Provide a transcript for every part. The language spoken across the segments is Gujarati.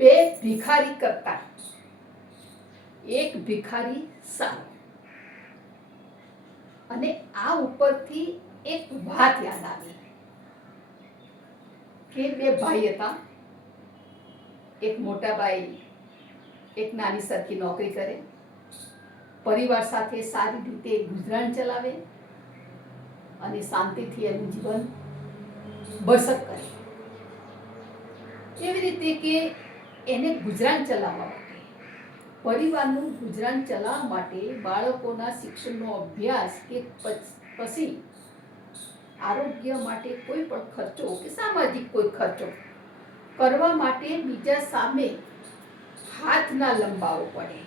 બે ભિખારી કરતા એક ભિખારી સારો. અને આ ઉપરથી એક વાત યાદ આવી કે બે ભાઈ હતા. એક મોટા ભાઈ એક નાની સરખી નોકરી કરે, પરિવાર સાથે સારી રીતે ગુજરાન ચલાવે અને શાંતિથી એનું જીવન બસર કરે. એવી રીતે કે એને ગુજરાન ચલાવવા માટે, પરિવારનું ગુજરાન ચલાવવા માટે, બાળકોના શિક્ષણનો અભ્યાસ કે પછી આરોગ્ય માટે કોઈ પણ ખર્ચો કે સામાજિક કોઈ ખર્ચો કરવા માટે બીજા સામે હાથ ના લંબાવવો પડે.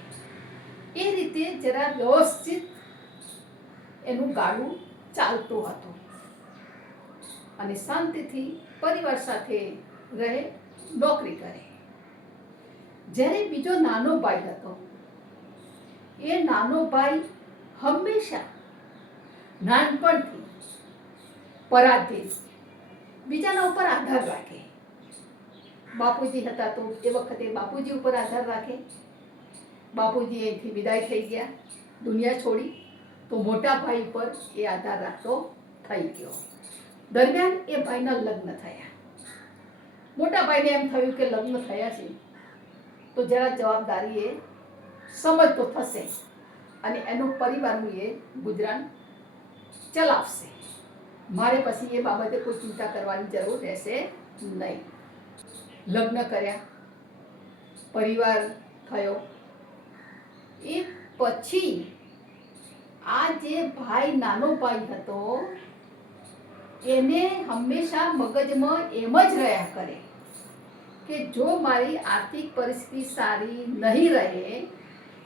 એ રીતે જરા વ્યવસ્થિત એનું ગાડું ચાલતું હતું અને શાંતિથી પરિવાર સાથે રહે, નોકરી કરે. જ્યારે બીજો નાનો ભાઈ હતો, એ નાનો ભાઈ હંમેશા નાનપણથી પરાધીન, બીજાના ઉપર આધાર રાખે. બાપુજી હતા તો એ વખતે બાપુજી ઉપર આધાર રાખે. બાપુજી અહીંથી વિદાય થઈ ગયા, દુનિયા છોડી, તો મોટા ભાઈ ઉપર એ આધાર રાખતો થઈ ગયો. દરમિયાન એ ભાઈના લગ્ન થયા. મોટા ભાઈને એમ થયું કે લગ્ન થયા છે તો જરા જવાબદારી એ સમજતો થશે અને એનું પરિવારનું એ ગુજરાન ચલાવશે. મારે પછી એ બાબતે કોઈ ચિંતા કરવાની જરૂર રહેશે નહીં. લગ્ન કર્યા, પરિવાર થયો. એ પછી આ જે ભાઈ નાનો ભાઈ હતો એને હંમેશા મગજમાં એમ જ રહ્યા કરે કે જો મારી આર્થિક પરિસ્થિતિ સારી નહીં રહે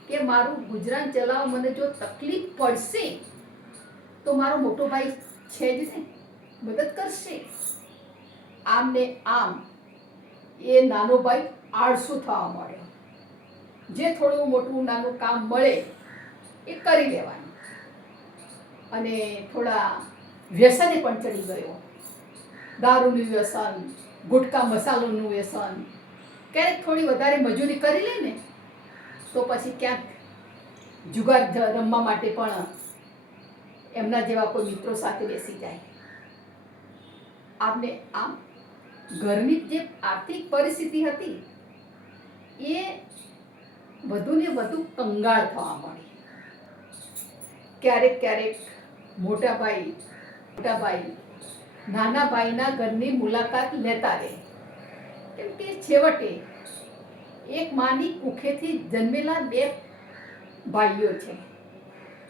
કે મારું ગુજરાન ચલાવવા મને જો તકલીફ પડશે તો મારો મોટો ભાઈ છે જ ને, મદદ કરશે. આમ ને આમ એ નાનો ભાઈ આળસુ થવા મળ્યો. જે થોડું મોટું નાનું કામ મળે એ કરી લેવાનું અને થોડા વ્યસને પણ ચડી ગયો. દારૂનું વ્યસન, ગુટકા મસાલોનું વ્યસન. ક્યારેક થોડી વધારે મજૂરી કરી લે ને તો પછી ક્યાંક જુગાર રમવા માટે પણ એમના જેવા કોઈ મિત્રો સાથે બેસી જાય. આમને આમ ઘરની જે આર્થિક પરિસ્થિતિ હતી એ વધુને વધુ કંગાળ થવા મળી. ક્યારેક ક્યારેક મોટા ભાઈ નાના ભાઈના ઘરની મુલાકાત લેતા રહે, કેમ કે છેવટે એક માની કુખેથી જન્મેલા બે ભાઈઓ છે.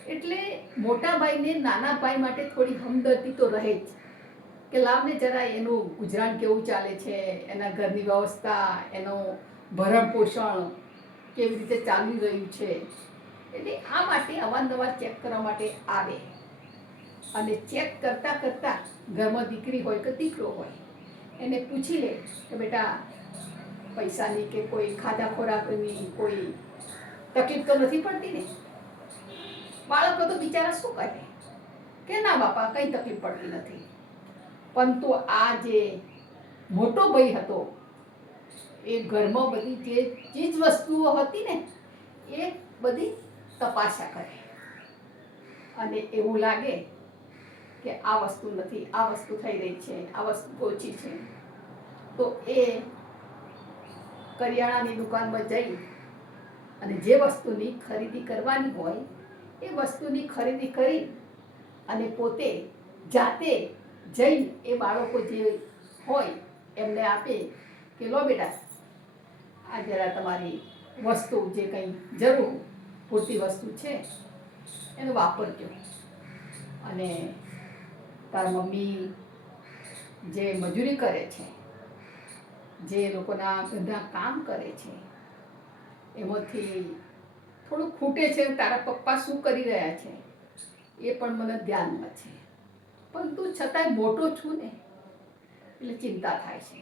એટલે મોટા ભાઈને નાના ભાઈ માટે થોડી હમદર્દી તો રહે જ કે લાવને જરા એનું ગુજરાન કેવું ચાલે છે, એના ઘરની વ્યવસ્થા, એનું ભરણ પોષણ કેવી રીતે ચાલી રહ્યું છે. એટલે આ માટે અવારનવાર ચેક કરવા માટે આવે અને ચેક કરતાં કરતાં ઘરમાં દીકરી હોય કે દીકરો હોય એને પૂછી લે કે બેટા પૈસાની કે કોઈ ખાધા ખોરાકની કોઈ તકલીફ તો નથી પડતી ને. બાળકો તો બિચારા શું કહે કે ના બાપા કંઈ તકલીફ પડતી નથી. પરંતુ આ જે મોટો ભાઈ હતો એ ઘરમાં બધી જે ચીજ વસ્તુઓ હતી ને એ બધી તપાસ્યા કરે અને એવું લાગે કે આ વસ્તુ નથી, આ વસ્તુ થઈ રહી છે, આ વસ્તુ ઓછી છે, તો એ કરિયાણાની દુકાનમાં જઈ અને જે વસ્તુની ખરીદી કરવાની હોય એ વસ્તુની ખરીદી કરી અને પોતે જાતે જઈ એ બાળકો જે હોય એમને આપે કે લો બેટા આ જરા તમારી વસ્તુ જે કંઈ જરૂર પૂરતી વસ્તુ છે એનો વાપરજો અને તારા મમ્મી જે મજૂરી કરે છે, જે લોકોના ધંધા કામ કરે છે એમાંથી થોડું ખૂટે છે. તારા પપ્પા શું કરી રહ્યા છે એ પણ મને ધ્યાનમાં છે, પરંતુ છતાંય મોટો છું ને એટલે ચિંતા થાય છે.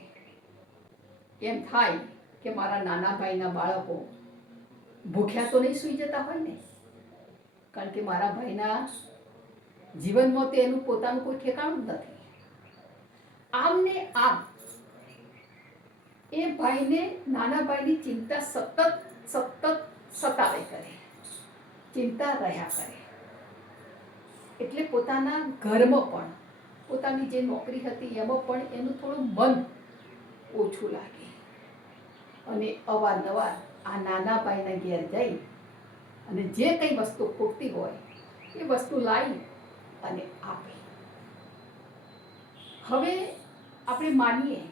એમ થાય કે મારા નાના ભાઈના બાળકો ભૂખ્યા તો નહીં સૂઈ જતા હોય ને, કારણ કે મારા ભાઈના જીવનમાં તો એનું પોતાનું કોઈ ઠેકાણું જ નથી. આમ ને આમ એ ભાઈને નાના ભાઈની ચિંતા સતત સતત સતાવે કરે, ચિંતા રહ્યા કરે. એટલે પોતાના ઘરમાં પણ, પોતાની જે નોકરી હતી એમાં પણ એનું થોડું મન ઓછું લાગે. અને અવારનવાર આ નાના ભાઈના ઘેર જઈ અને જે કંઈ વસ્તુ ખૂટતી હોય એ વસ્તુ લાવી અને આપે. હવે આપણે માનીએ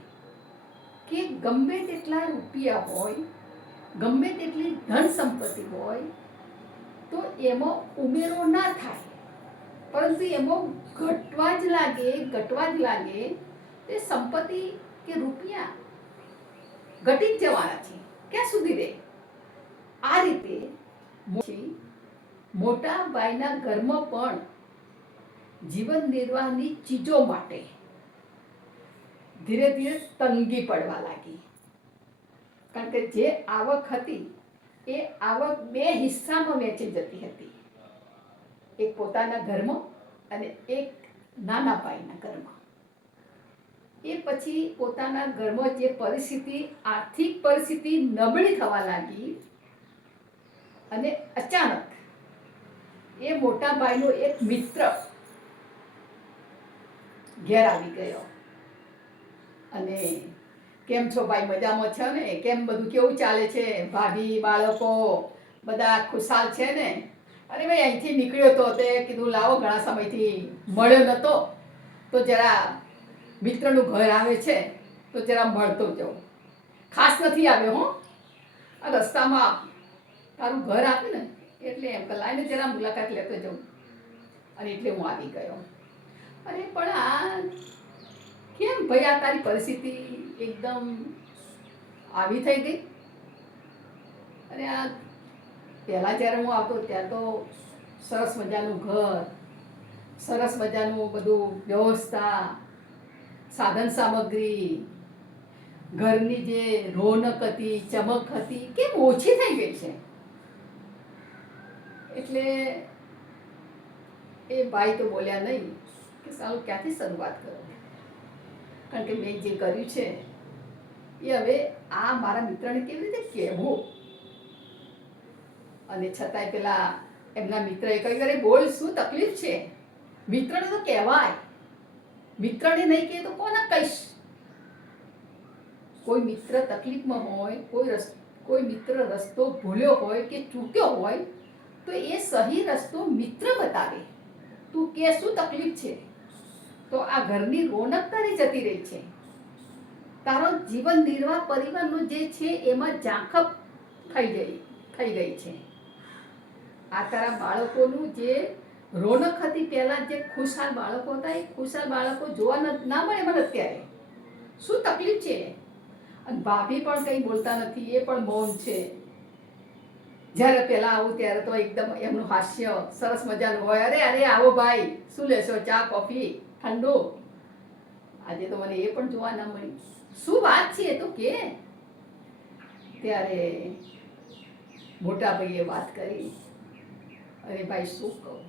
કે ગમે તેટલા રૂપિયા હોય, ગમે તેટલી ધન સંપત્તિ હોય, તો એમાં ઉમેરો ના થાય, પરંતુ એમાં ઘટવા જ લાગે. તે સંપત્તિ કે રૂપિયા ઘટી જ જવાના છે, ક્યાં સુધી રહે? આ રીતે મોટા ભાઈના ઘરમાં પણ જીવન નિર્વાહની ચીજો માટે ધીરે ધીરે તંગી પડવા લાગી. કારણ કે જે આવક હતી એ આવક બે હિસ્સામાં વહેંચી જતી હતી, એક પોતાના ઘરમાં અને એક નાના ભાઈના ઘરમાં. એ પછી પોતાના ઘરમાં જે આર્થિક પરિસ્થિતિ નબળી થવા લાગી અને અચાનક એ મોટા ભાઈનો એક મિત્ર ઘેર આવી ગયો અને કેમ છો ભાઈ, મજામાં છો ને? કેમ બધું કેવું ચાલે છે? ભાભી, બાળકો બધા ખુશાલ છે ને? અરે ભાઈ, અહીંથી નીકળ્યો તો તે કીધું લાવો, ઘણા સમયથી મળ્યો નતો તો જરા મિત્રનું ઘર આવે છે તો જરા મળતો જાઉં. ખાસ નથી આવ્યો હો, આ રસ્તામાં તારું ઘર આપ્યું ને એટલે એમ કે લાઈને જરા મુલાકાત લેતો જાઉં. અને એટલે હું આવી ગયો. અરે પણ આ કેમ ભાઈ, આ તારી પરિસ્થિતિ એકદમ આવી થઈ ગઈ? અને આ પહેલાં જ્યારે હું આવતો ત્યારે તો સરસ મજાનું ઘર, સરસ મજાનું બધું વ્યવસ્થા, સાધન સામગ્રી, ઘરની જે રોનક હતી, ચમક હતી, કેમ ઓછી થઈ ગઈ છે? એટલે એ ભાઈ તો બોલ્યા નહીં કે સાલું ક્યાંથી શરૂઆત કરો, કારણ કે મેં જે કર્યું છે એ હવે આ મારા મિત્રને કેવી રીતે કહેવું. અને છતાંય પેલા એમના મિત્રએ કહ્યું, અરે બોલ, શું તકલીફ છે? મિત્રને તો કહેવાય, મિત્રને નહીં કહે તો કોને કહીશ? કોઈ મિત્ર તકલીફમાં હોય, કોઈ મિત્ર રસ્તો ભૂલ્યો હોય કે ચૂક્યો હોય તો એ સહી રસ્તો મિત્ર બતાવે. તું કે શું તકલીફ છે? તો આ ઘરની રોનક તારી જતી રહી છે, તારો જીવન નિર્વાહ પરિવારનો જે છે એમાં ઝાંખપ થઈ ગઈ છે. આ તારા બાળકોનું જે રોનક હતી, પહેલા જે ખુશાલ બાળકો હતા, એ ખુશાલ બાળકો જોવા ના મળે મને અત્યારે. શું તકલીફ છે? અને ભાભી પણ કંઈ બોલતા નથી, એ પણ મૌન છે. જ્યારે પહેલા આવું ત્યારે તો એકદમ એમનું હાસ્ય સરસ મજાનું હોય, અરે અરે આવો ભાઈ, શું લેશો, ચા, કોફી, ઠંડુ? આજે તો મને એ પણ જોવા ના મળી. શું વાત છે એ તો કે? ત્યારે મોટા ભાઈએ વાત કરી, અરે ભાઈ શું કહું,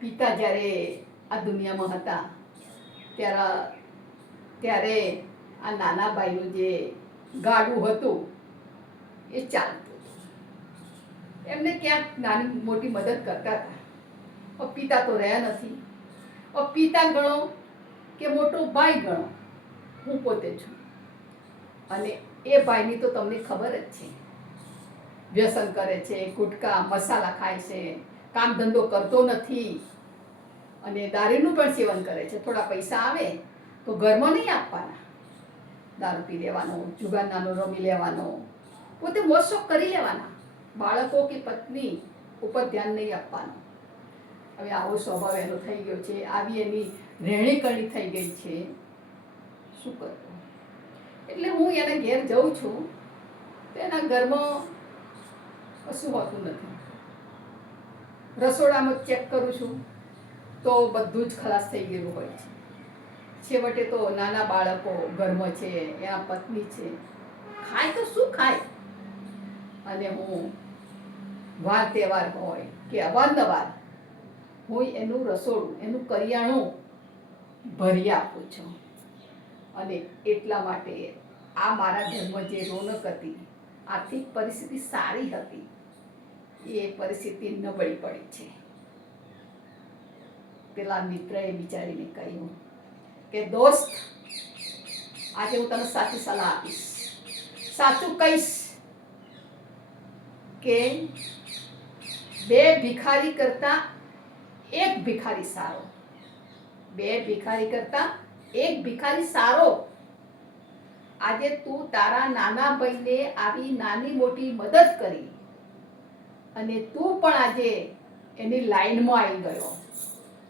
પિતા જ્યારે આ દુનિયામાં હતા ત્યારે આ નાના ભાઈનું જે ગાડું હતું એ ચાલતું. એમને ક્યાંક નાની મોટી મદદ કરતા હતા. પિતા તો રહ્યા નથી. પિતા ગણો કે મોટો ભાઈ ગણો, હું પોતે છું. અને એ ભાઈની તો તમને ખબર જ છે, વ્યસન કરે છે, ગુટકા મસાલા ખાય છે, કામ ધંધો કરતો નથી અને દારૂનું પણ સેવન કરે છે. થોડા પૈસા આવે તો ઘરમાં નહીં આપવાના, દારૂ પી લેવાનો, જુગાર નાનો રમી લેવાનો, પોતે મોજ શોખ કરી લેવાના, બાળકો કે પત્ની ઉપર ધ્યાન નહીં આપવાનું. હવે આવો સ્વભાવ એનો થઈ ગયો છે, આવી એની રહેણી કરણી થઈ ગઈ છે. શું કરવું? એટલે હું એના ઘેર જઉં છું તો એના ઘરમાં કશું હોતું નથી. રસોડામાં ચેક કરું છું તો બધું જ ખલાસ થઈ ગયેલું હોય છે. છેવટે તો નાના બાળકો ઘરમાં છે, એના પત્ની છે, ખાય તો શું ખાય? અને હું વાર તહેવાર હોય કે અવારનવાર હું એનું રસોડું, એનું કરિયાણું ભરી આપું છું. અને એટલા માટે આ મારા ઘરમાં જે રોનક હતી, આર્થિક પરિસ્થિતિ સારી હતી, એ પરિસ્થિતિ નબળી પડી છે. પેલા મિત્રએ વિચારીને કહ્યું કે દોસ્ત, આજે હું તને સાચી સલાહ આપીશ, સાચું કહીશ કે બે ભિખારી કરતા એક ભિખારી સારો. બે ભિખારી કરતા એક ભિખારી સારો. આજે તું તારા નાના ભાઈને આવી નાની મોટી મદદ કરી અને તું પણ આજે એની લાઈનમાં આવી ગયો,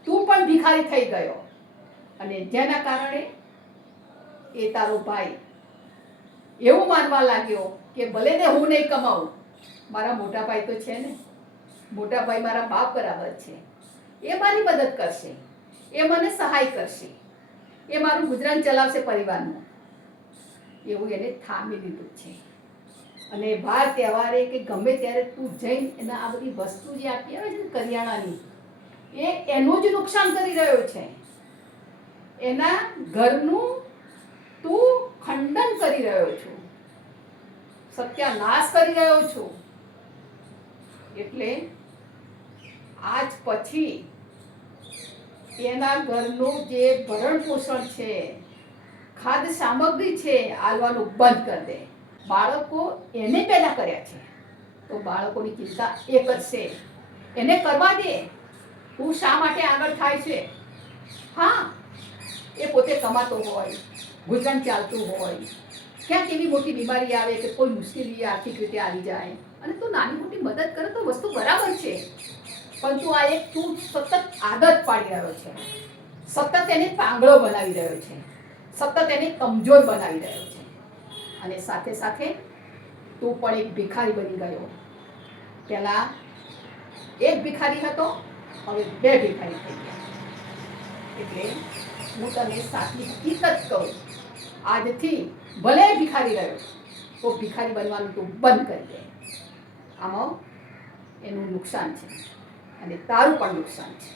તું પણ ભિખારી થઈ ગયો, અને જેના કારણે એ તારો ભાઈ એવું માનવા લાગ્યો કે ભલે ને હું નહીં કમાઉં, મારા મોટા ભાઈ તો છે ને, મોટા ભાઈ મારા બાપ બરાબર છે, એ મારી મદદ કરશે, એ મને સહાય કરશે, એ મારું ગુજરાન ચલાવશે પરિવારનું. એવું એને થામી લીધું છે. અને વાર તહેવારે કે ગમે ત્યારે તું જઈને એના આ બધી વસ્તુ જે આપી આવે છે ને કરિયાણાની, એ એનું જ નુકસાન કરી રહ્યો છે. એના ઘરનું તું ખંડન કરી રહ્યો છું, સત્યાનાશ કરી રહ્યો છું. એટલે આજ પછી એના ઘરનું જે ભરણ પોષણ છે, ખાદ્ય સામગ્રી છે, આલવાનું બંધ કરી દે. બાળકો એને પેદા કર્યા છે, તો બાળકોની ચિંતા એ કરશે, એને કરવા દે. તું શા માટે આગળ થાય છે? હા, એ પોતે કમાતો હોય, ગુજરાન ચાલતું હોય, ક્યાંક એવી મોટી બીમારી આવે કે કોઈ મુશ્કેલી આર્થિક રીતે આવી જાય, અને તું નાની મોટી મદદ કરે તો વસ્તુ બરાબર છે. પણ તું આ એક તું સતત આદત પાડી રહ્યો છે, સતત એને પાંગળો બનાવી રહ્યો છે, સતત એને કમજોર બનાવી રહ્યો છે. અને સાથે સાથે તું પણ એક ભિખારી બની ગયો. પહેલા એક ભિખારી હતો, હવે બે ભિખારી થઈ ગયા. એટલે હું તને સાચી હકીકત કહું, આજથી ભલે ભિખારી રહ્યો તો ભિખારી બનવાનું તું બંધ કરી દે. આમાં એનું નુકસાન છે અને તારું પણ નુકસાન છે.